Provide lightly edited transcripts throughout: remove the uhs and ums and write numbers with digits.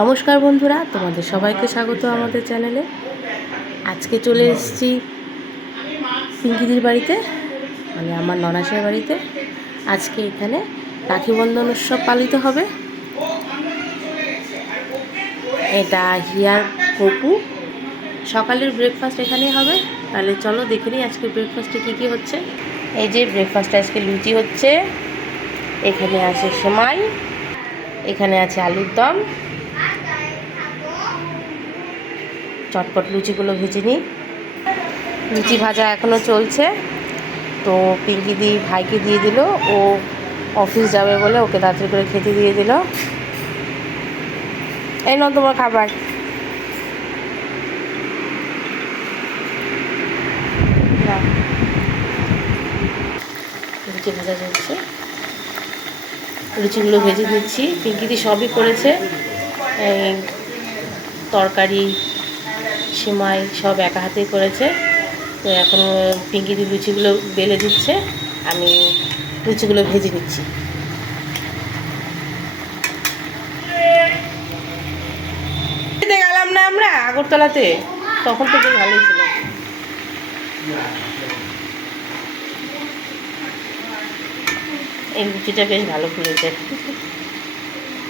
নমস্কার বন্ধুরা, তোমাদের সবাইকে স্বাগত আমাদের চ্যানেলে। আজকে চলে এসেছি পিঙ্কিদির বাড়িতে, মানে আমার ননাসের বাড়িতে। আজকে এখানে রাখি বন্ধন উৎসব পালিত হবে। এটা হিয়ার গপু। সকালের ব্রেকফাস্ট এখানেই হবে। তাহলে চলো দেখে নিই আজকে ব্রেকফাস্টে কী কী হচ্ছে। এই যে ব্রেকফাস্টে আজকে লুচি হচ্ছে, এখানে আছে সেমাই, এখানে আছে আলুর দম। চটপট লুচিগুলো ভেজে নিই। লুচি ভাজা এখনও চলছে। তো পিঙ্কিদি ভাইকে দিয়ে দিল, ও অফিস যাবে বলে ওকে তাড়াতাড়ি করে খেতে দিয়ে দিল। এই নাও তোমার খাবার। লুচি ভাজা চলছে, লুচিগুলো ভেজে দিচ্ছি। পিঙ্কিদি সবই করেছে, তরকারি সেমাই সব একা হাতেই করেছে। তো এখন পিঙ্কিদি লুচিগুলো বেলে দিচ্ছে, আমি লুচিগুলো ভেজে নিচ্ছি। গেলাম না আমরা আগরতলাতে, তখন তো বেশ ভালোই ছিল। এই লুচিটা বেশ ভালো ফুলেছে,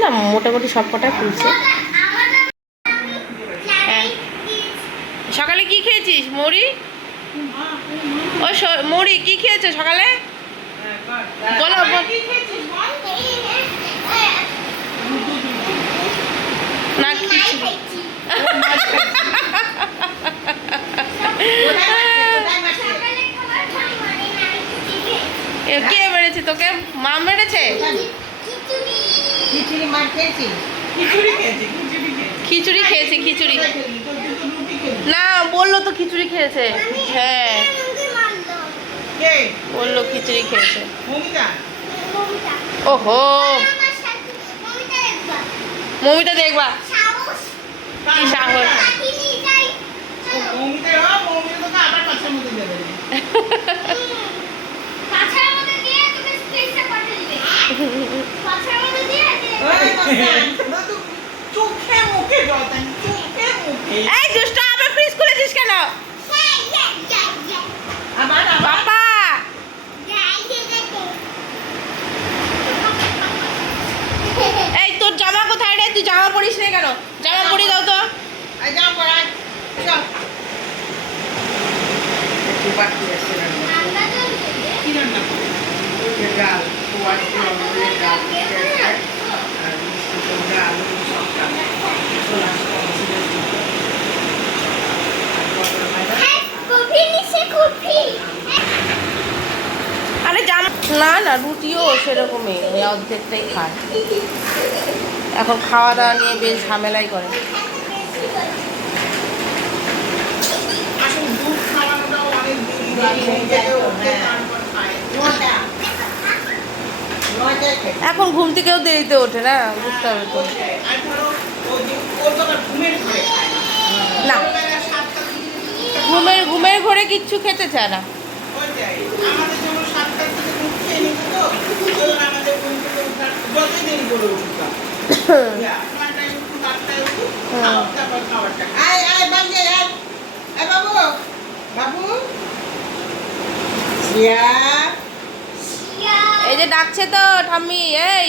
না মোটামুটি সব কটাই ফুলছে। সকালে কি খেয়েছিস? মুড়ি? ও মুড়ি কি খেয়েছো সকালে? বলো। না কে মেরেছে তোকে? মা মেরেছে? খিচুড়ি খেয়েছে, খিচুড়ি না বললো তো খিচুড়ি খেয়েছে। হ্যাঁ বললো খিচুড়ি খেয়েছে। ওহো, মমিতা দেখবা কি সাহস। এই দুষ্ট আবার ফ্রিজ খুলেছিস কেন? বাবা এই তোর জামা কোথায় রে? তুই জামা পরিস না কেন? জামা পরি দাও তো। আরে না না, রুটিও সেরকমই, ওই অর্ধেকটাই খায়। এখন খাওয়া দাওয়া নিয়ে বেশ ঝামেলাই করে। এখন ঘুম থেকেও দেরিতে ওঠে না, বুঝতে হবে তো। না ঘুমের ঘরে কিচ্ছু খেতে চায় না। এই যে ডাকছে তো ঠাম্মি, এই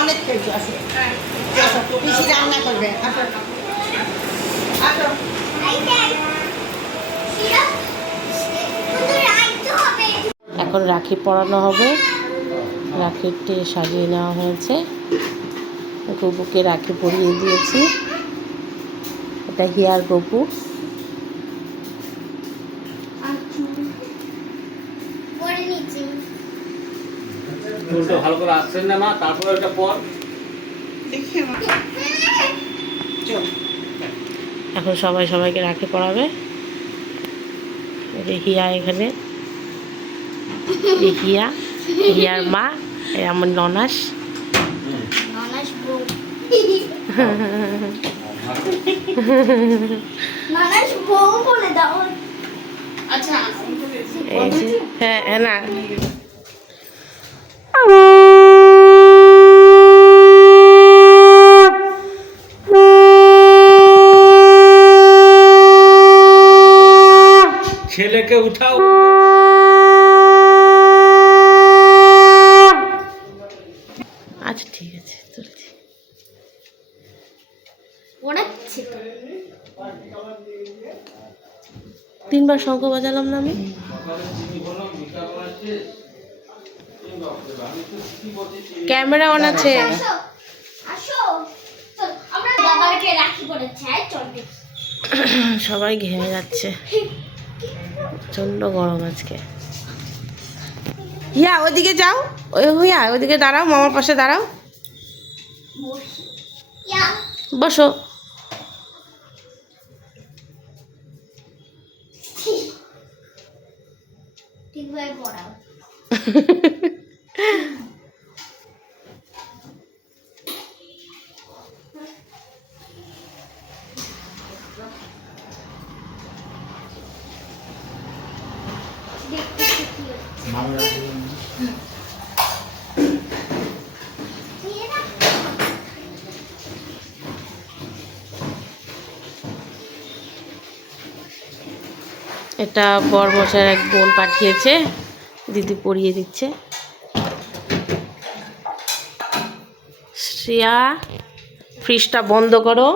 অনেক খেয়েছি, আসো পিসি রান্না করবে। এখন রাখি পরানো হবে। রাখিটি সাজিয়ে নেওয়া হয়েছে, গপুকে রাখি পরিয়ে দিয়েছি। এটা হিয়ার গপু। ভালো করে আসছেন না মা, তারপরে ওটা পর এখন সবাইকে রাখি পরাবে। হিয়া এখানে, হিয়ার মা, আমার ননাস। হ্যাঁ না আছে তুলছি। পড়াচ্ছি তো। 3বার শঙ্খ বাজালাম না আমি? ক্যামেরা অন আছে। আসো আসো চল আমরা বাবাকে রাখি পড়েছে চল দেখি। সবাই ঘেমে যাচ্ছে, প্রচন্ড গরম আজকে। হিয়া ওইদিকে যাও, হিয়া ওইদিকে দাঁড়াও, মামার পাশে দাঁড়াও, ইয়া বসো। ঠিকভাবে পড়াও। দেখতেছি কি হচ্ছে। নিয়ে না। এটা বরমশাইয়ের এক বোন পাঠিয়েছে, দিদি পরিয়ে দিচ্ছে। শ্রেয়া, ফ্রিজটা বন্ধ করো।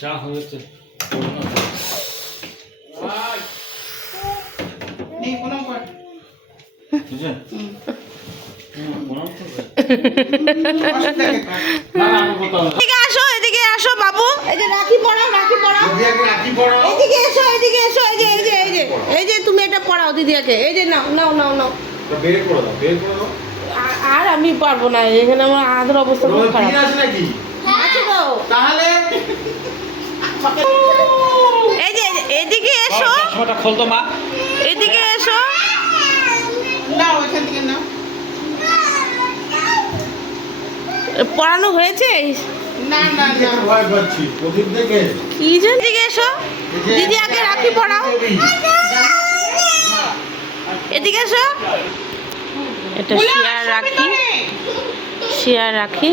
চা হয়েছে। বুঝছেন? এদিকে আসো, এদিকে আসো বাবু, এই যে রাখি পরাও, রাখি পরাও, এদিকে এসো, এদিকে এসো, এই যে এই যে এই যে এই যে তুমি এটা পরাও দিদিয়াকে, এই যে নাও নাও নাও নাও। আর আমি পারবো না, এখানে আমার আদর অবস্থা খুব খারাপ আছে তো। এই যে এদিকে এসো, চশমাটা খোলতো মা। এদিকে এসো। পড়ানো হয়েছে? কি যেন, এদিকে এসো, দিদি আগে রাখি পরাও, এদিকে এসো। এটা শিয়ার রাখি, শিয়ার রাখি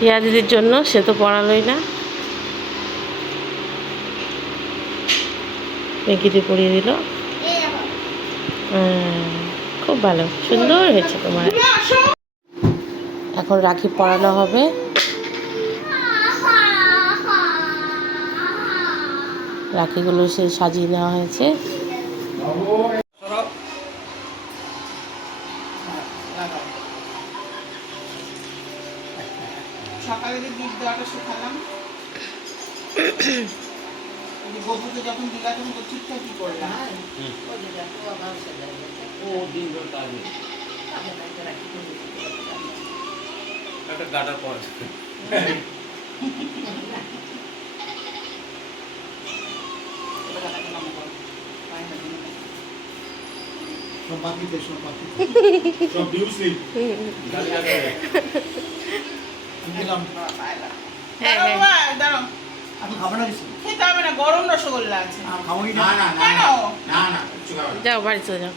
হিয়া দিদির জন্য, সে তো পড়ালোই না, মেকিতে পরিয়ে দিল। খুব ভালো, সুন্দর হয়েছে তোমার। এখন রাখি পরানো হবে। রাখিগুলো সে সাজিয়ে নেওয়া হয়েছে। সকালে যে দুধ দেওয়াটা শেখালাম, গপুকে যখন দিলা তখন তো ঠিকঠাক কি করলাম। ও দিন ধরে কাজে একটা গাটার পর হ্যাঁ হ্যাঁ, দাঁড়াও, খেতে হবে না, গরম রসগোল্লা আছে। কেন? যাও বাড়ি চলে যাও।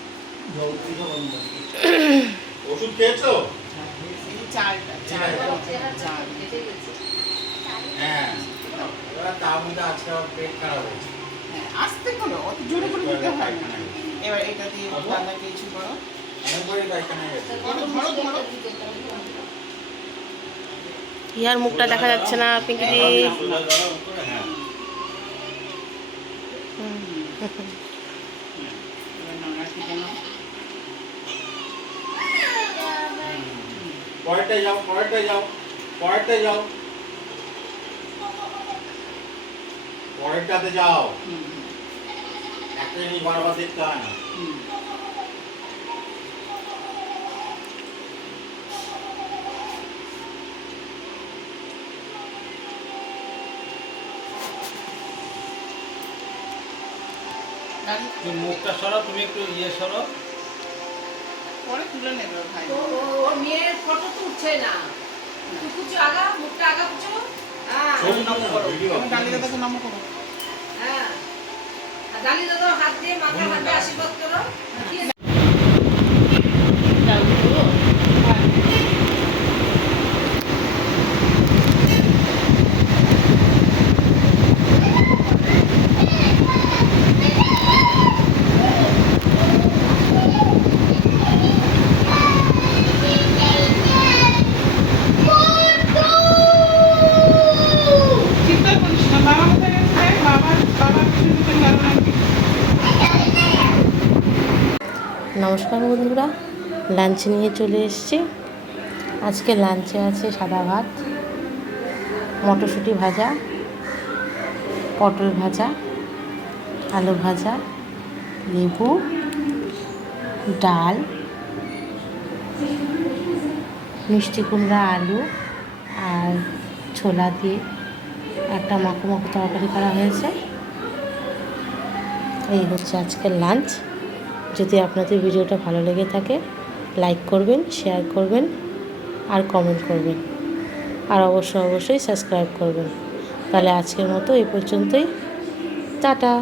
ওষুধ খেয়েছো? এই চালটা চাল চাল হ্যাঁ, এবার তার মধ্যে আজকে আমার পেট খারাপ হয়েছে। হ্যাঁ, আস্তে করো, অত জোরে করে দিতে হয় না। এবার এটা দিয়ে দাদা কিছু করো, এমন করে পায়খানা গেছে। ধরো ধরো ধরো। হিয়ার মুখটা দেখা যাচ্ছে না, পিঙ্কি দি। এবার নানা কি জানো, পরেরটায় যাও, পরেরটায় যাও, পরেরটায় যাও, পরেরটাতে যাও। একটা জিনিস বারবার দেখতে হয় না। তুমি মুখটা সরাও, তুমি একটু ইয়ে সরাও। পরে তুলে নেবে ওর ভাই। ওর মেয়ের ফটো তো উঠছে না, তুই কুচো আগা, মুখটা আগা কুচো। হ্যাঁ ছবি নাও না, ভিডিও। আমি ডালি দাদাকে নাম করো। হ্যাঁ, আর ডালি দাদা হাত দিয়ে মাথা হাত দিয়ে আশীর্বাদ করো। কি আছে? নমস্কার বন্ধুরা, লাঞ্চ নিয়ে চলে এসেছি। আজকে লাঞ্চে আছে সাদা ভাত, মটরশুঁটি ভাজা, পটল ভাজা, আলু ভাজা, লেবু, ডাল, মিষ্টি কুমড়া, আলু আর ছোলা দিয়ে একটা মাখো মাখো তরকারি করা হয়েছে। এই হচ্ছে আজকের লাঞ্চ। যদি আপনাদের ভিডিওটা ভালো লেগে থাকে লাইক করবেন, শেয়ার করবেন আর কমেন্ট করবেন, আর অবশ্যই সাবস্ক্রাইব করবেন। তাহলে আজকের মতো এই পর্যন্তই, টাটা।